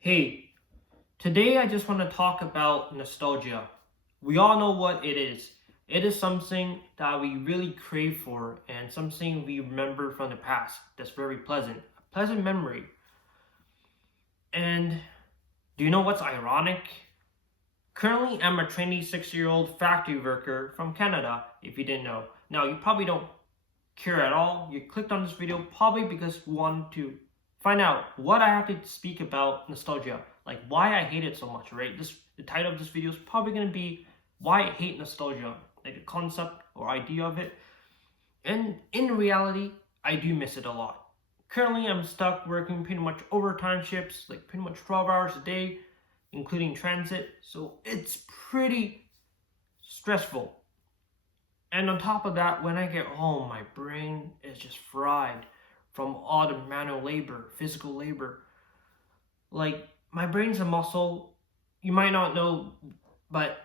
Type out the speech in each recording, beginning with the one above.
Hey, today I just want to talk about nostalgia. We all know what it is. It is something that we really crave for and something we remember from the past that's very pleasant, a pleasant memory. And do you know what's ironic? Currently, I'm a 26-year-old factory worker from Canada, if you didn't know. Now, you probably don't care at all. You clicked on this video probably because you want to find out what I have to speak about nostalgia, like why I hate it so much, right? The title of this video is probably going to be why I hate nostalgia, like the concept or idea of it. And in reality, I do miss it a lot. Currently, I'm stuck working pretty much overtime shifts, like pretty much 12 hours a day, including transit. So it's pretty stressful. And on top of that, when I get home, my brain is just fried from all the manual labor, physical labor. Like, my brain's a muscle. You might not know, but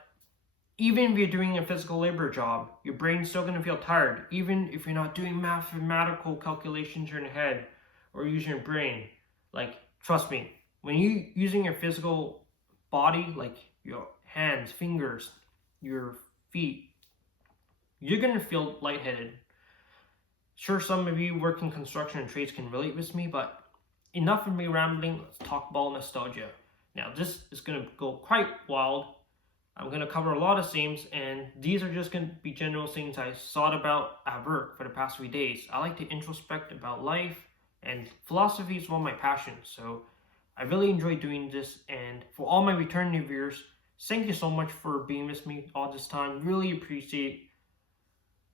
even if you're doing a physical labor job, your brain's still going to feel tired, even if you're not doing mathematical calculations in your head or using your brain. Like, trust me, when you using your physical body, like your hands, fingers, your feet, you're going to feel lightheaded. Sure, some of you work in construction and trades can relate with me, but enough of me rambling. Let's talk about nostalgia. Now, this is going to go quite wild. I'm going to cover a lot of themes, and these are just going to be general things I thought about at work for the past few days. I like to introspect about life, and philosophy is one of my passions, so I really enjoy doing this. And for all my returning viewers, thank you so much for being with me all this time. Really appreciate,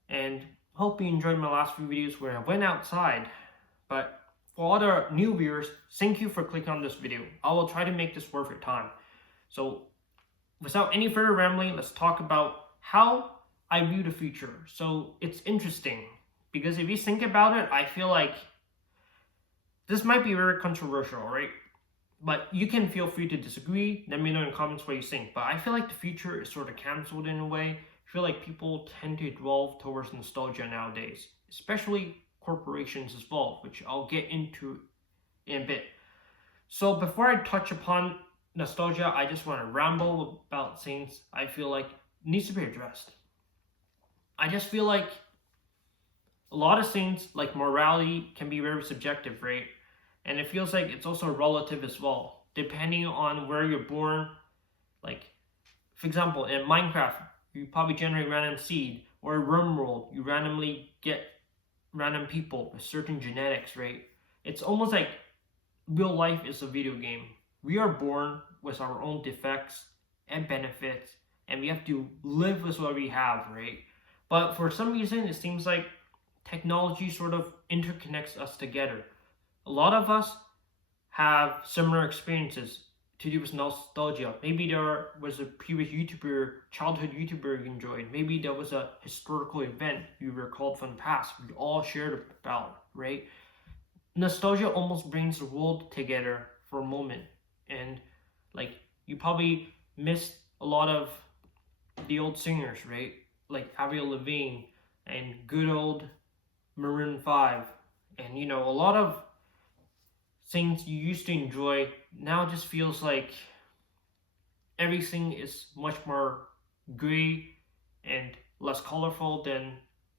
and hope you enjoyed my last few videos where I went outside. But for all the new viewers, thank you for clicking on this video. I will try to make this worth your time. So without any further rambling, let's talk about how I view the future. So it's interesting because if you think about it, I feel like this might be very controversial, right? But you can feel free to disagree. Let me know in the comments what you think. But I feel like the future is sort of canceled in a way. I feel like people tend to delve towards nostalgia nowadays, especially corporations as well, which I'll get into in a bit. So before I touch upon nostalgia, I just want to ramble about things I feel like needs to be addressed. I just feel like a lot of things like morality can be very subjective, right? And it feels like it's also relative as well, depending on where you're born. Like, for example, in Minecraft, you probably generate random seed, or a worm world, you randomly get random people with certain genetics, right? It's almost like real life is a video game. We are born with our own defects and benefits, and we have to live with what we have, right? But for some reason, it seems like technology sort of interconnects us together. A lot of us have similar experiences to do with nostalgia. Maybe there was a previous YouTuber, childhood YouTuber you enjoyed. Maybe there was a historical event you recalled from the past we all shared about, right? Nostalgia almost brings the world together for a moment. And like you probably missed a lot of the old singers, right? Like Avril Lavigne and good old Maroon 5. And a lot of things you used to enjoy now just feels like everything is much more gray and less colorful than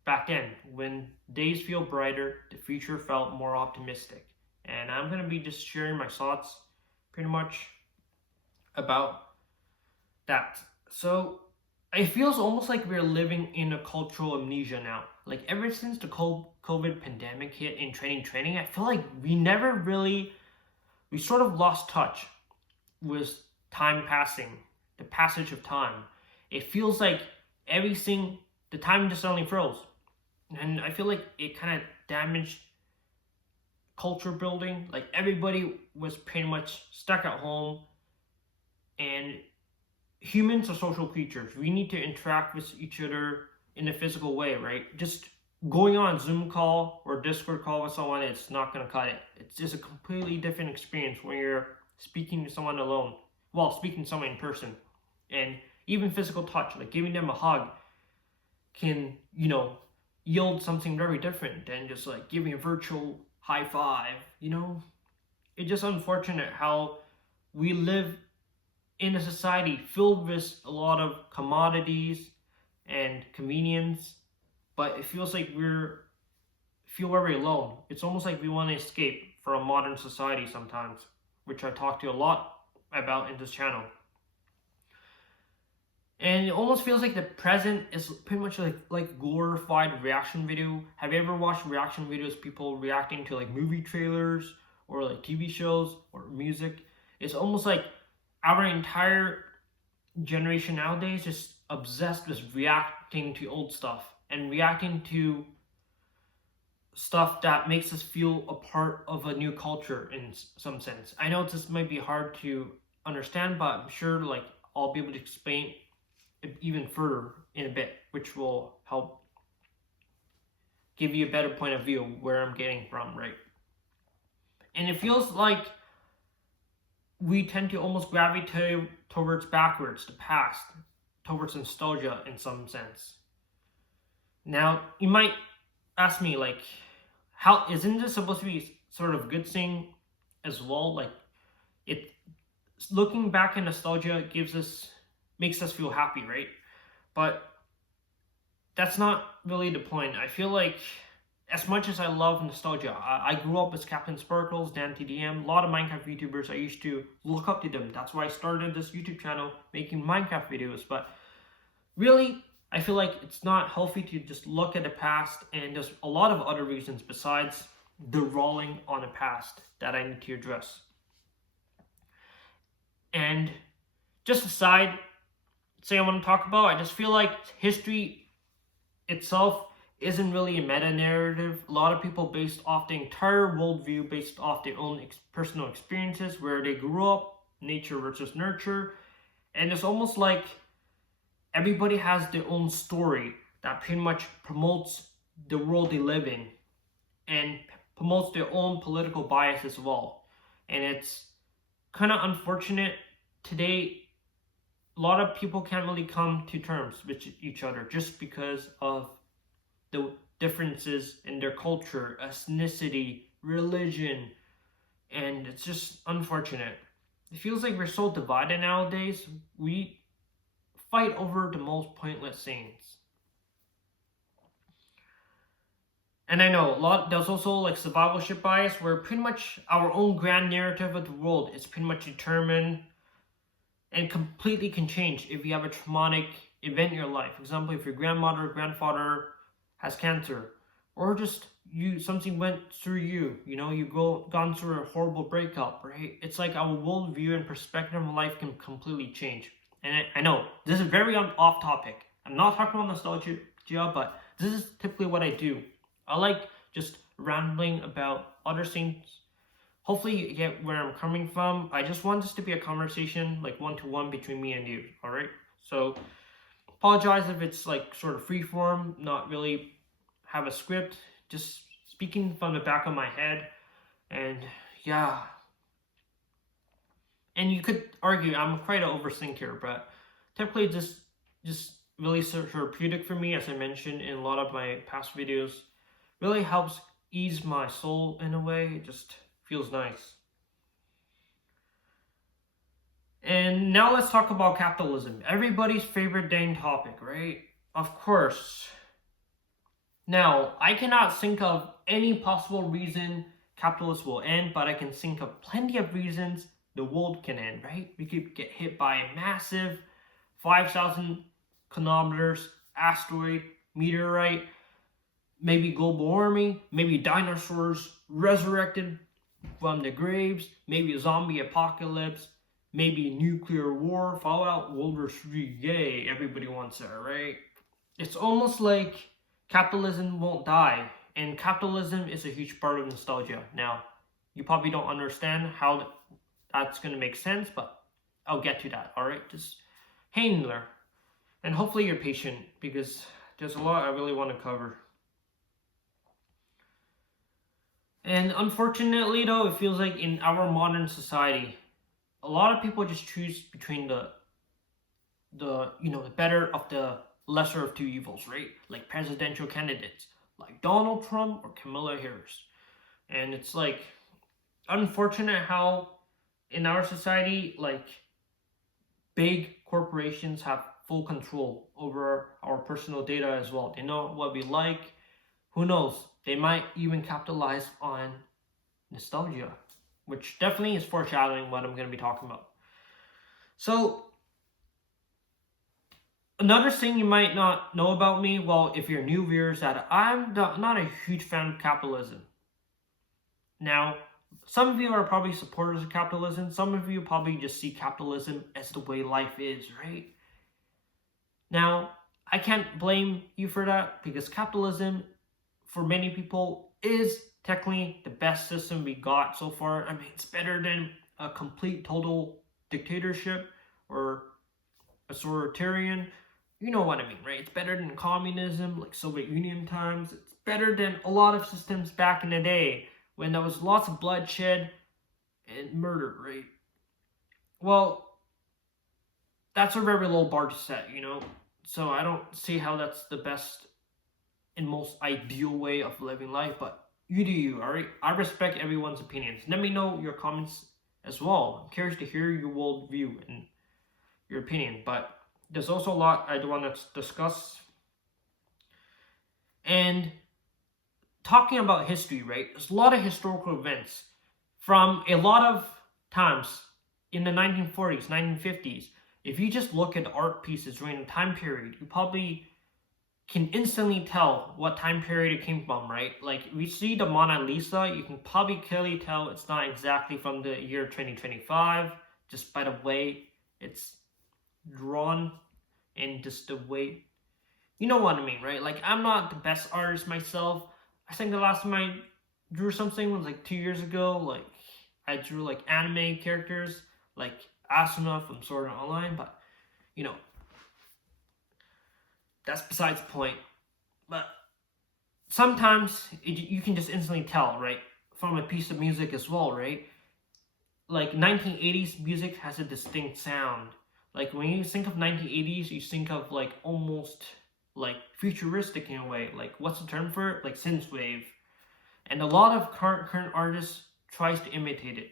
back then. When days feel brighter, the future felt more optimistic. And I'm going to be just sharing my thoughts pretty much about that. So it feels almost like we're living in a cultural amnesia now. Like ever since the COVID pandemic hit in training, I feel like we sort of lost touch with time passing, the passage of time. It feels like the time just suddenly froze. And I feel like it kind of damaged culture building. Like everybody was pretty much stuck at home, and humans are social creatures. We need to interact with each other in a physical way, right? Just going on a Zoom call or Discord call with someone, it's not going to cut it. It's just a completely different experience when you're speaking to someone alone, well, speaking to someone in person. And even physical touch, like giving them a hug, can, yield something very different than just like giving a virtual high five, It's just unfortunate how we live in a society filled with a lot of commodities and convenience, but it feels like feel very alone. It's almost like we want to escape from modern society sometimes, which I talk to a lot about in this channel. And it almost feels like the present is pretty much like glorified reaction video. Have you ever watched reaction videos, people reacting to like movie trailers or like TV shows or music? It's almost like our entire generation nowadays is obsessed with reacting to old stuff and reacting to stuff that makes us feel a part of a new culture in some sense. I know this might be hard to understand, but I'm sure like I'll be able to explain it even further in a bit, which will help give you a better point of view where I'm getting from, right? And it feels like we tend to almost gravitate towards backwards, the past, towards nostalgia in some sense. Now, you might ask me, like, how isn't this supposed to be sort of a good thing as well? Like, it looking back in nostalgia makes us feel happy, right? But that's not really the point. I feel like as much as I love nostalgia, I grew up with Captain Sparkles, Dan TDM, a lot of Minecraft YouTubers. I used to look up to them. That's why I started this YouTube channel making Minecraft videos. But really, I feel like it's not healthy to just look at the past, and there's a lot of other reasons besides the rolling on the past that I need to address. And just aside, say I want to talk about, I just feel like history itself isn't really a meta narrative. A lot of people based off the entire worldview, based off their own personal experiences, where they grew up, nature versus nurture, and it's almost like everybody has their own story that pretty much promotes the world they live in and promotes their own political bias as well. And it's kind of unfortunate today. A lot of people can't really come to terms with each other just because of the differences in their culture, ethnicity, religion, and it's just unfortunate. It feels like we're so divided nowadays. We fight over the most pointless things. And I know there's also like survivalship bias, where pretty much our own grand narrative of the world is pretty much determined and completely can change if you have a traumatic event in your life. For example, if your grandmother or grandfather has cancer, or just something went through you've gone through a horrible breakup, right? It's like our worldview and perspective of life can completely change. And I know this is very off topic. I'm not talking about nostalgia, but this is typically what I do. I like just rambling about other things. Hopefully you get where I'm coming from. I just want this to be a conversation, like one-to-one between me and you, all right? So apologize if it's like sort of free form, not really have a script, just speaking from the back of my head. And yeah. And you could argue I'm quite an overthinker, but typically just really therapeutic for me, as I mentioned in a lot of my past videos. Really helps ease my soul in a way. It just feels nice. And now let's talk about capitalism. Everybody's favorite dang topic, right? Of course. Now, I cannot think of any possible reason capitalism will end, but I can think of plenty of reasons the world can end, right? We could get hit by a massive 5,000 kilometers asteroid, meteorite, maybe global warming, maybe dinosaurs resurrected from the graves, maybe a zombie apocalypse, maybe nuclear war, Fallout, World War III, yay, everybody wants that, right? It's almost like capitalism won't die, and capitalism is a huge part of nostalgia. Now, you probably don't understand how that's going to make sense, but I'll get to that, alright? Just hang in there, and hopefully you're patient, because there's a lot I really want to cover. And unfortunately, though, it feels like in our modern society, a lot of people just choose between the better of the lesser of two evils, right? Like presidential candidates, like Donald Trump or Kamala Harris. And it's like unfortunate how in our society, like big corporations have full control over our personal data as well. They know what we like. Who knows? They might even capitalize on nostalgia, which definitely is foreshadowing what I'm going to be talking about. So, another thing you might not know about me, well, if you're new viewers, that I'm not a huge fan of capitalism. Now, some of you are probably supporters of capitalism. Some of you probably just see capitalism as the way life is, right? Now, I can't blame you for that because capitalism, for many people, is technically the best system we got so far. I mean, it's better than a complete total dictatorship or authoritarian. You know what I mean, right? It's better than communism, like Soviet Union times. It's better than a lot of systems back in the day when there was lots of bloodshed and murder, right? Well, that's a very low bar to set, you know? So I don't see how that's the best and most ideal way of living life, but you do you, alright? I respect everyone's opinions. Let me know your comments as well. I'm curious to hear your worldview and your opinion, but there's also a lot I want to discuss. And talking about history, right? There's a lot of historical events from a lot of times in the 1940s, 1950s. If you just look at art pieces during the time period, you probably can instantly tell what time period it came from, right? Like we see the Mona Lisa, you can probably clearly tell it's not exactly from the year 2025, just by the way it's drawn and just the way, you know what I mean, right? Like I'm not the best artist myself. I think the last time I drew something was like 2 years ago. Like I drew like anime characters, like Asuna from Sword Art Online, but you know, that's besides the point. But sometimes you can just instantly tell, right? From a piece of music as well, right? Like 1980s music has a distinct sound. Like when you think of 1980s, you think of like almost like futuristic in a way. Like what's the term for it? Like synthwave. And a lot of current artists tries to imitate it.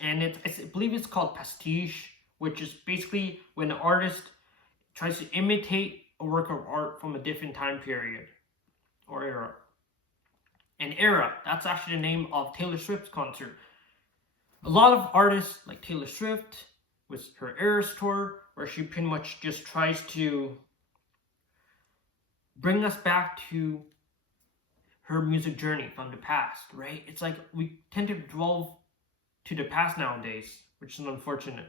And I believe it's called pastiche, which is basically when an artist tries to imitate a work of art from a different time period or era. An era, that's actually the name of Taylor Swift's concert. A lot of artists like Taylor Swift with her Eras tour, where she pretty much just tries to bring us back to her music journey from the past, right? It's like we tend to dwell to the past nowadays, which is unfortunate.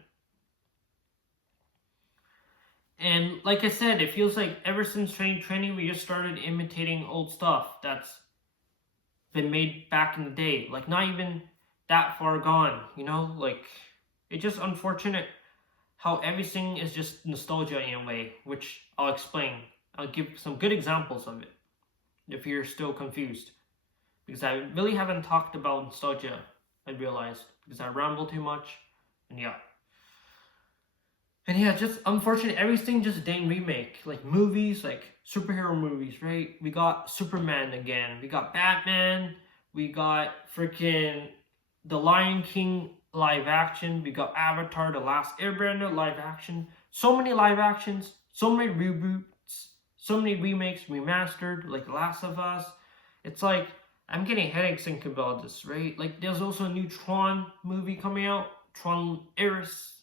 And like I said, it feels like ever since 2020, we just started imitating old stuff that's been made back in the day. Like, not even that far gone, you know? Like, it's just unfortunate how everything is just nostalgia in a way, which I'll explain. I'll give some good examples of it if you're still confused. Because I really haven't talked about nostalgia, I realized, because I ramble too much. And yeah. And yeah, just unfortunate, everything just didn't remake. Like movies, like superhero movies, right? We got Superman again. We got Batman. We got freaking The Lion King live action. We got Avatar, The Last Airbender live action. So many live actions. So many reboots. So many remakes, remastered, like Last of Us. It's like, I'm getting headaches thinking about this, right? Like, there's also a new Tron movie coming out. Tron Eris.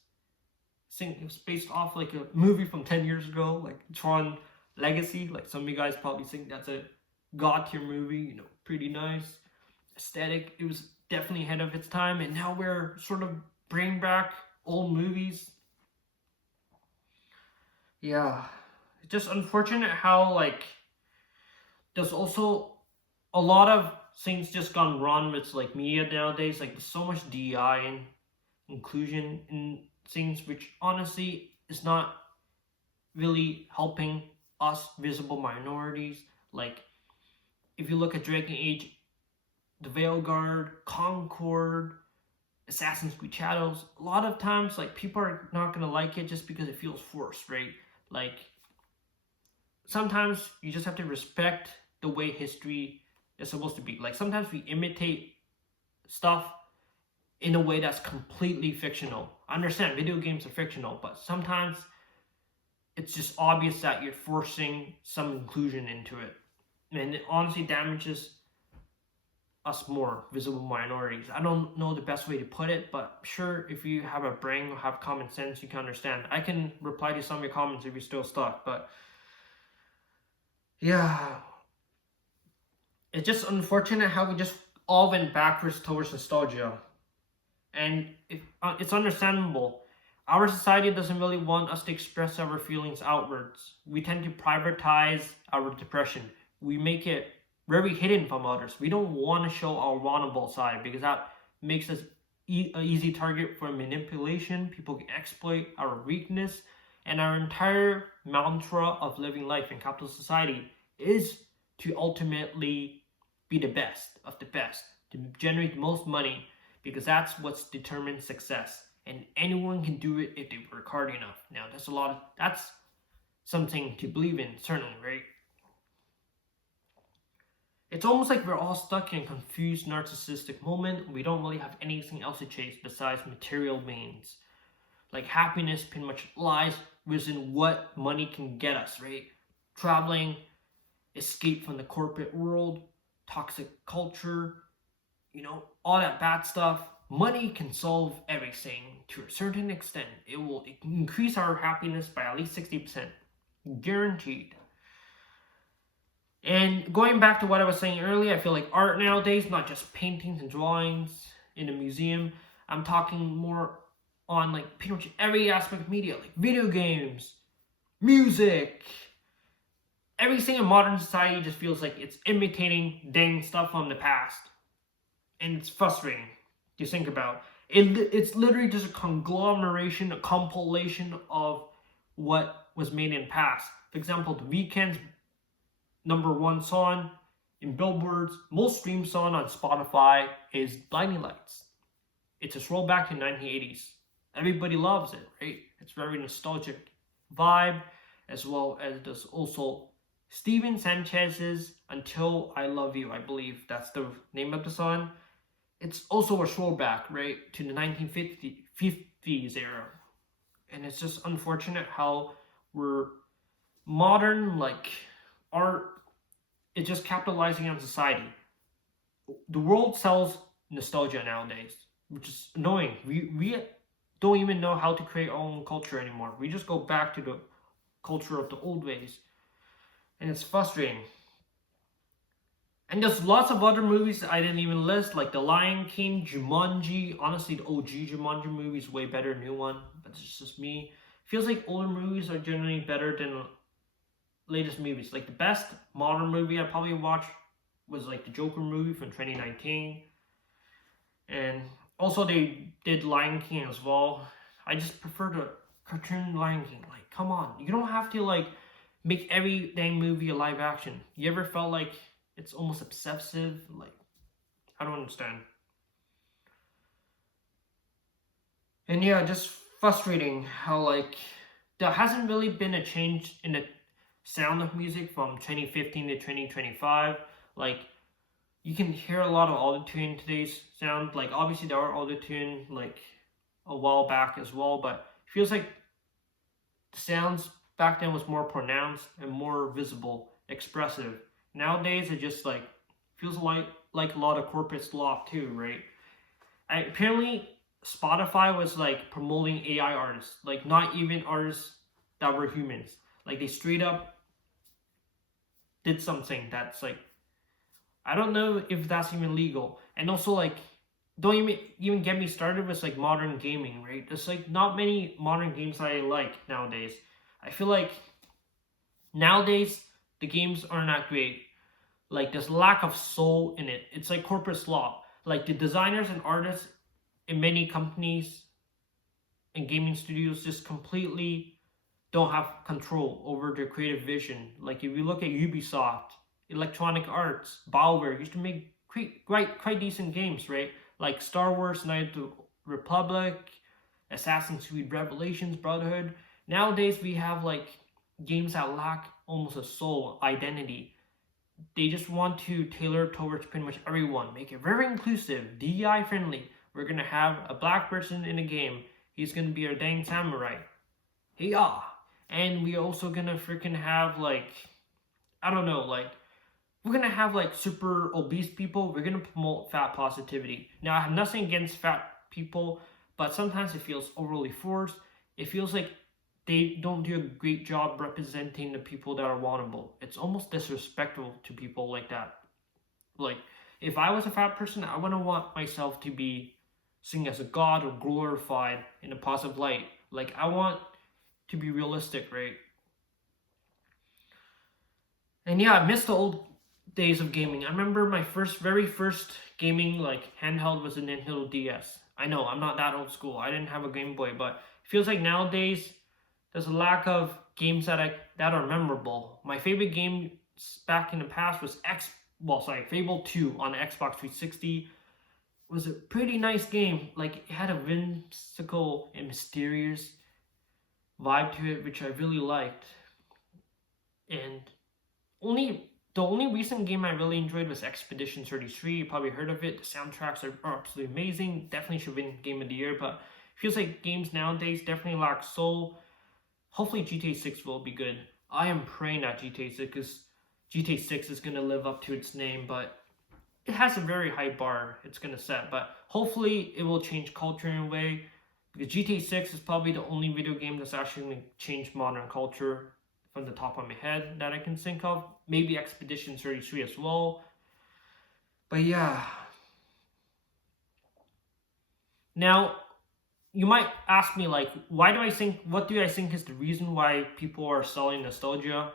I think it was based off like a movie from 10 years ago, like Tron Legacy. Like some of you guys probably think that's a god tier movie, you know, pretty nice. Aesthetic. It was definitely ahead of its time, and now we're sort of bringing back old movies. Yeah. It's just unfortunate how like there's also a lot of things just gone wrong with like media nowadays. Like there's so much DEI and inclusion in things, which honestly is not really helping us visible minorities. Like if you look at Dragon Age, the Veil Guard, Concord, Assassin's Creed Shadows, a lot of times like people are not gonna like it just because it feels forced, right? Like sometimes you just have to respect the way history is supposed to be. Like sometimes we imitate stuff in a way that's completely fictional. I understand video games are fictional, but sometimes it's just obvious that you're forcing some inclusion into it. And it honestly damages us more, visible minorities. I don't know the best way to put it, but sure, if you have a brain or have common sense, you can understand. I can reply to some of your comments if you're still stuck, but yeah, it's just unfortunate how we just all went backwards towards nostalgia. And it's understandable. Our society doesn't really want us to express our feelings outwards. We tend to privatize our depression. We make it very hidden from others. We don't want to show our vulnerable side because that makes us an easy target for manipulation. People can exploit our weakness. And our entire mantra of living life in capitalist society is to ultimately be the best of the best, to generate the most money, because that's what's determines success. And anyone can do it if they work hard enough. Now, that's something to believe in, certainly, right? It's almost like we're all stuck in a confused narcissistic moment. We don't really have anything else to chase besides material gains. Like happiness pretty much lies within what money can get us, right? Traveling, escape from the corporate world, toxic culture, all that bad stuff. Money can solve everything to a certain extent. It will increase our happiness by at least 60%. Guaranteed. And going back to what I was saying earlier, I feel like art nowadays, not just paintings and drawings in a museum. I'm talking more on like pretty much every aspect of media, like video games, music. Everything in modern society just feels like it's imitating dang stuff from the past. And it's frustrating to think about. It's literally just a conglomeration, a compilation of what was made in the past. For example, The Weeknd's #1 song in Billboard's most streamed song on Spotify is Blinding Lights. It's a throwback to the 1980s. Everybody loves it, right? It's very nostalgic vibe, as well as does also Steven Sanchez's Until I Love You, I believe that's the name of the song. It's also a throwback, right, to the 1950s era. And it's just unfortunate how we're modern, like, art is just capitalizing on society. The world sells nostalgia nowadays, which is annoying. We don't even know how to create our own culture anymore. We just go back to the culture of the old ways. And it's frustrating. And there's lots of other movies I didn't even list, like The Lion King, Jumanji. Honestly, the OG Jumanji movie is way better than the new one, but it's just me. Feels like older movies are generally better than latest movies. Like the best modern movie I probably watched was like the Joker movie from 2019. And also they did Lion King as well. I just prefer the cartoon Lion King. Like, come on. You don't have to like make every dang movie a live action. You ever felt like it's almost obsessive? Like, I don't understand. And yeah, just frustrating how like there hasn't really been a change in the sound of music from 2015 to 2025. Like, you can hear a lot of autotune in today's sound. Like, obviously there are autotune like a while back as well, but it feels like the sounds back then was more pronounced and more visible, expressive. Nowadays it just like feels like a lot of corporate slop too, right? Apparently Spotify was like promoting AI artists, like not even artists that were humans. Like they straight up did something that's like, I don't know if that's even legal. And also like, don't even get me started with like modern gaming, right? There's like not many modern games I like nowadays. I feel like nowadays the games are not great. Like there's lack of soul in it. It's like corporate slop. Like the designers and artists in many companies and gaming studios just completely don't have control over their creative vision. Like if you look at Ubisoft, Electronic Arts, BioWare used to make quite decent games, right? Like Star Wars, Knights of the Republic, Assassin's Creed Revelations, Brotherhood. Nowadays we have like games that lack almost a soul, identity. They just want to tailor towards pretty much everyone, make it very inclusive, DEI friendly, we're gonna have a black person in a game. He's gonna be our dang samurai. Yeah. And we're also gonna freaking have like, I don't know, like we're gonna have like super obese people. We're gonna promote fat positivity. Now I have nothing against fat people, but sometimes it feels overly forced. It feels like they don't do a great job representing the people that are vulnerable. It's almost disrespectful to people like that. Like, if I was a fat person, I wouldn't want myself to be seen as a god or glorified in a positive light. Like, I want to be realistic, right? And yeah, I miss the old days of gaming. I remember my very first gaming like handheld was a Nintendo DS. I know I'm not that old school. I didn't have a Game Boy, but it feels like nowadays there's a lack of games that are memorable. My favorite games back in the past was Fable 2 on the Xbox 360 was a pretty nice game. Like it had a whimsical and mysterious vibe to it, which I really liked. And only the only recent game I really enjoyed was Expedition 33. You probably heard of it. The soundtracks are absolutely amazing. Definitely should win Game of the Year, but it feels like games nowadays definitely lack soul. Hopefully GTA 6 will be good. I am praying that GTA 6 is going to live up to its name, but it has a very high bar it's going to set. But hopefully it will change culture in a way, because GTA 6 is probably the only video game that's actually going to change modern culture from the top of my head that I can think of. Maybe Expedition 33 as well. But yeah. Now, you might ask me like, what do I think is the reason why people are selling nostalgia?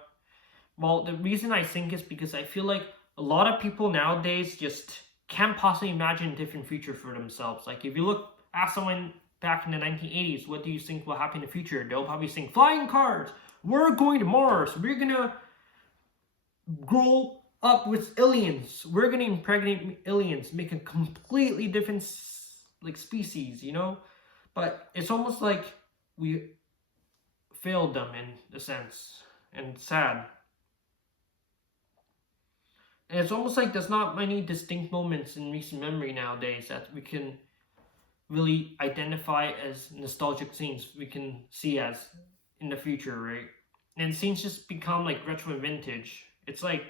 Well, the reason I think is because I feel like a lot of people nowadays just can't possibly imagine a different future for themselves. Like if you ask someone back in the 1980s, what do you think will happen in the future? They'll probably think flying cars. We're going to Mars. We're gonna grow up with aliens. We're gonna impregnate aliens, make a completely different like species, you know. But it's almost like we failed them in a sense, and sad. And it's almost like there's not many distinct moments in recent memory nowadays that we can really identify as nostalgic scenes we can see as in the future, right? And scenes just become like retro and vintage. It's like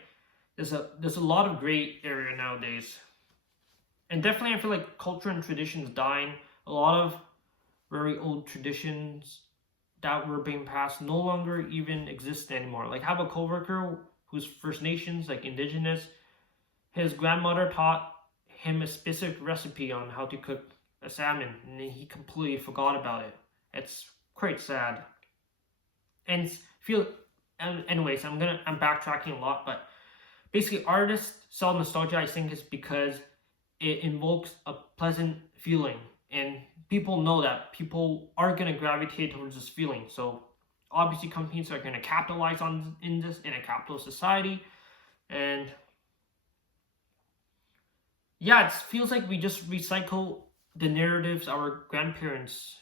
there's a lot of gray area nowadays. And definitely I feel like culture and traditions dying. A lot of very old traditions that were being passed no longer even exist anymore. Like I have a coworker who's First Nations, like indigenous. His grandmother taught him a specific recipe on how to cook a salmon, and he completely forgot about it. It's quite sad. And anyways, I'm backtracking a lot, but basically artists sell nostalgia, I think, is because it invokes a pleasant feeling, and people know that people are going to gravitate towards this feeling. So obviously companies are going to capitalize in this in a capitalist society. And yeah, it feels like we just recycle the narratives our grandparents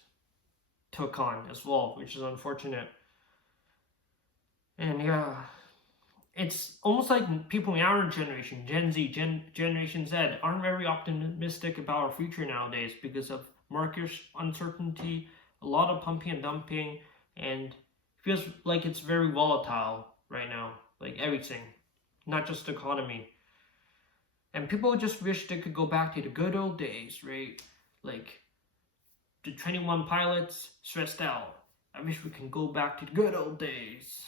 took on as well, which is unfortunate. And yeah, it's almost like people in our generation, Gen Z, Generation Z, aren't very optimistic about our future nowadays because of market uncertainty, a lot of pumping and dumping, and feels like it's very volatile right now, like everything, not just the economy. And people just wish they could go back to the good old days, right? Like the 21 pilots stressed out. I wish we can go back to the good old days.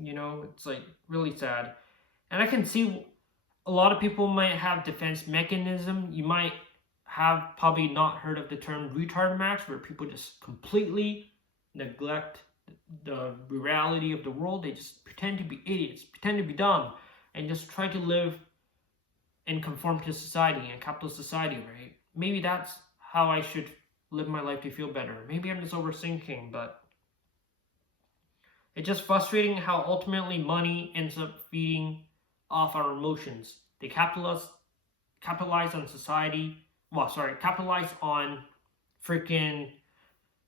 You know, it's like really sad. And I can see a lot of people might have defense mechanism. You might have probably not heard of the term retard max, where people just completely neglect the reality of the world. They just pretend to be idiots, pretend to be dumb, and just try to live and conform to society and capitalist society, right? Maybe that's how I should live my life to feel better. Maybe I'm just overthinking, but it's just frustrating how ultimately money ends up feeding off our emotions. They capitalize on society. Capitalize on freaking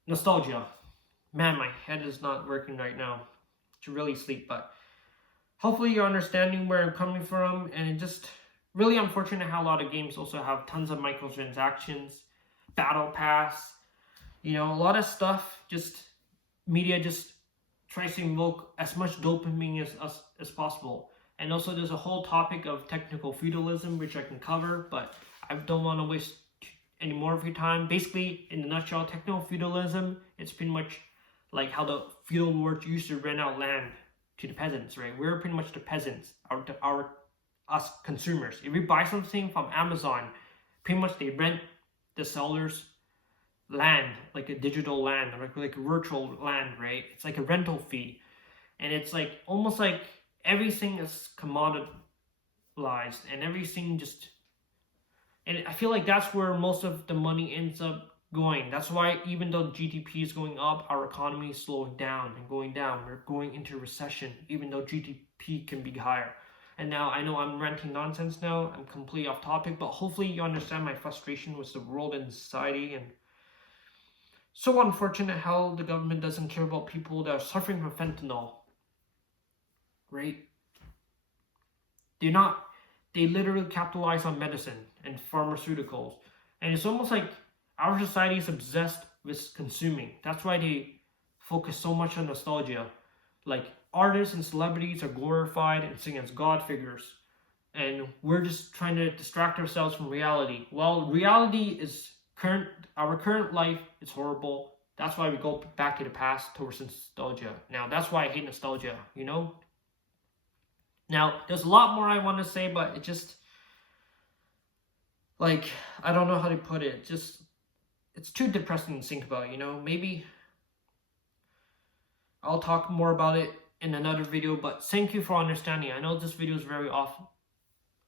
nostalgia. Man, my head is not working right now. To really sleep, but hopefully you're understanding where I'm coming from. And it just really unfortunate how a lot of games also have tons of microtransactions. battle pass, you know, a lot of stuff. Just media just tries to invoke as much dopamine as possible. And also, there's a whole topic of technical feudalism, which I can cover, but I don't want to waste any more of your time. Basically, in a nutshell, technical feudalism, it's pretty much like how the feudal lords used to rent out land to the peasants, right? We're pretty much the peasants, us consumers. If we buy something from Amazon, pretty much they rent the sellers land, like a digital land, like a virtual land, right? It's like a rental fee, and it's like almost like everything is commoditized, and everything just, and I feel like that's where most of the money ends up going. That's why even though GDP is going up, our economy is slowing down and going down. We're going into recession, even though GDP can be higher. And now I know I'm ranting nonsense now. I'm completely off topic, but hopefully you understand my frustration with the world and society. And so unfortunate how the government doesn't care about people that are suffering from fentanyl, right? They literally capitalize on medicine and pharmaceuticals. And it's almost like our society is obsessed with consuming. That's why they focus so much on nostalgia. Like artists and celebrities are glorified and seen as god figures. And we're just trying to distract ourselves from reality. Well, reality is our current life is horrible. That's why we go back to the past towards nostalgia. Now, that's why I hate nostalgia, you know? Now, there's a lot more I want to say, but it just, like, I don't know how to put it. It's too depressing to think about, you know? Maybe I'll talk more about it in another video, but thank you for understanding. I know this video is very off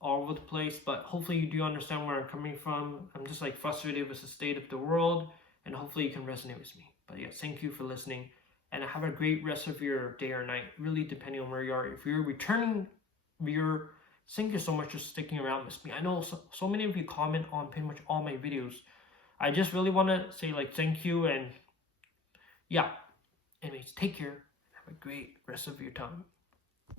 all over the place, but hopefully you do understand where I'm coming from. I'm just like frustrated with the state of the world, and hopefully you can resonate with me. But yeah, thank you for listening, and have a great rest of your day or night, really depending on where you are. If you're returning viewer, thank you so much for sticking around with me. I know so many of you comment on pretty much all my videos. I just really want to say like thank you, and yeah, anyways, take care. Have a great rest of your time.